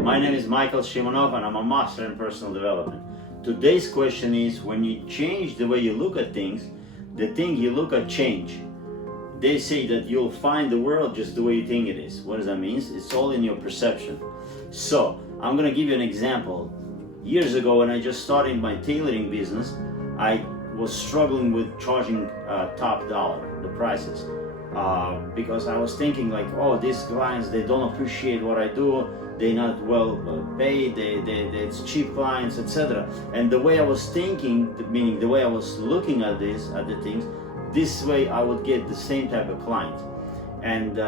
Hello, my name is Michael Shimonov and I'm a master in personal development. Today's question is, when you change the way you look at things, the thing you look at change. They say that you'll find the world just the way you think it is. What does that mean? It's all in your perception. So, I'm gonna give you an example. Years ago when I just started my tailoring business, I was struggling with charging top dollar, the prices. Because I was thinking like, oh, these clients, they don't appreciate what I do, they're not well paid, it's cheap clients, etc. And the way I was thinking, meaning the way I was looking at the things, this way I would get the same type of client. And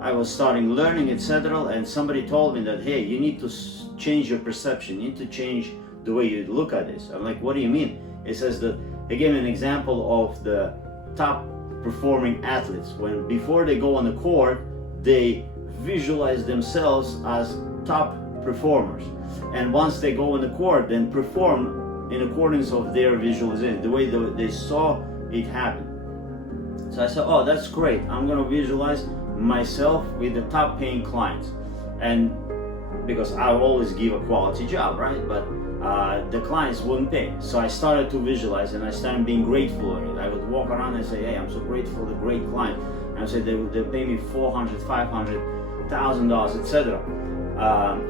I was starting learning, etc. And somebody told me that, hey, you need to change your perception, you need to change the way you look at this. I'm like, what do you mean? It says that, they gave me an example of the top performing athletes. When before they go on the court, they visualize themselves as top performers, and once they go on the court, then perform in accordance of their visualization, the way they saw it happen. So I said, oh, that's great, I'm gonna visualize myself with the top paying clients, and because I always give a quality job, right? But the clients wouldn't pay. So I started to visualize and I started being grateful for it. I would walk around and say, hey, I'm so grateful, the great client. And I said they pay me $400, $500, $1,000, etc.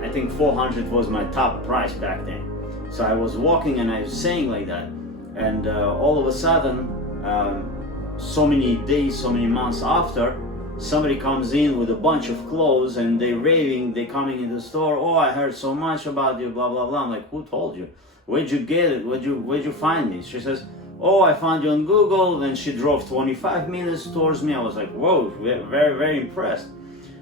I think 400 was my top price back then. So I was walking and I was saying like that. And all of a sudden, so many days, so many months after, somebody comes in with a bunch of clothes and they're raving, they're coming in the store, oh, I heard so much about you, blah, blah, blah. I'm like, who told you? Where'd you get it? Where'd you find me? She says, oh, I found you on Google. And she drove 25 minutes towards me. I was like, whoa, very, very impressed.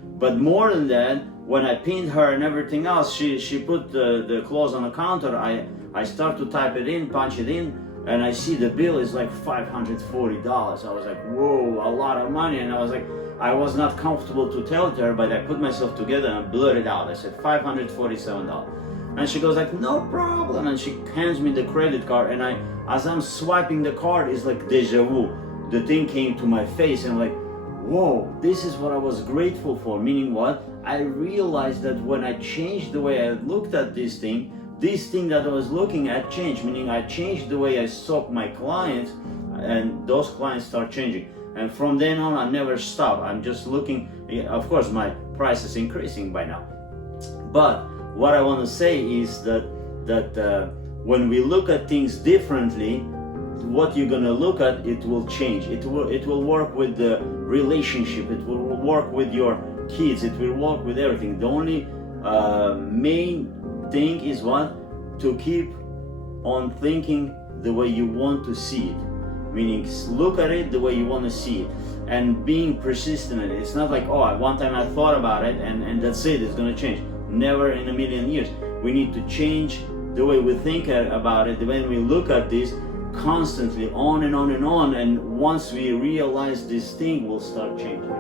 But more than that, when I pinned her and everything else, she put the clothes on the counter. I start to type it in, punch it in, and I see the bill is like $540. I was like, whoa, a lot of money. And I was like, I was not comfortable to tell her, but I put myself together and I blurted out. I said $547. And she goes like, no problem. And she hands me the credit card, and as I'm swiping the card, it's like deja vu. The thing came to my face and I'm like, whoa, this is what I was grateful for. Meaning what? I realized that when I changed the way I looked at this thing that I was looking at changed. Meaning I changed the way I saw my clients, and those clients start changing. And from then on, I never stop. I'm just looking. Of course, my price is increasing by now. But what I want to say is that when we look at things differently, what you're gonna look at, it will change. It will work with the relationship. It will work with your kids. It will work with everything. The only main thing is what? To keep on thinking the way you want to see it. Meaning, look at it the way you want to see it, and being persistent at it. It's not like, oh, one time I thought about it and that's it, it's going to change. Never in a million years. We need to change the way we think about it, the way we look at this constantly, on and on and on, and once we realize this thing, we'll start changing.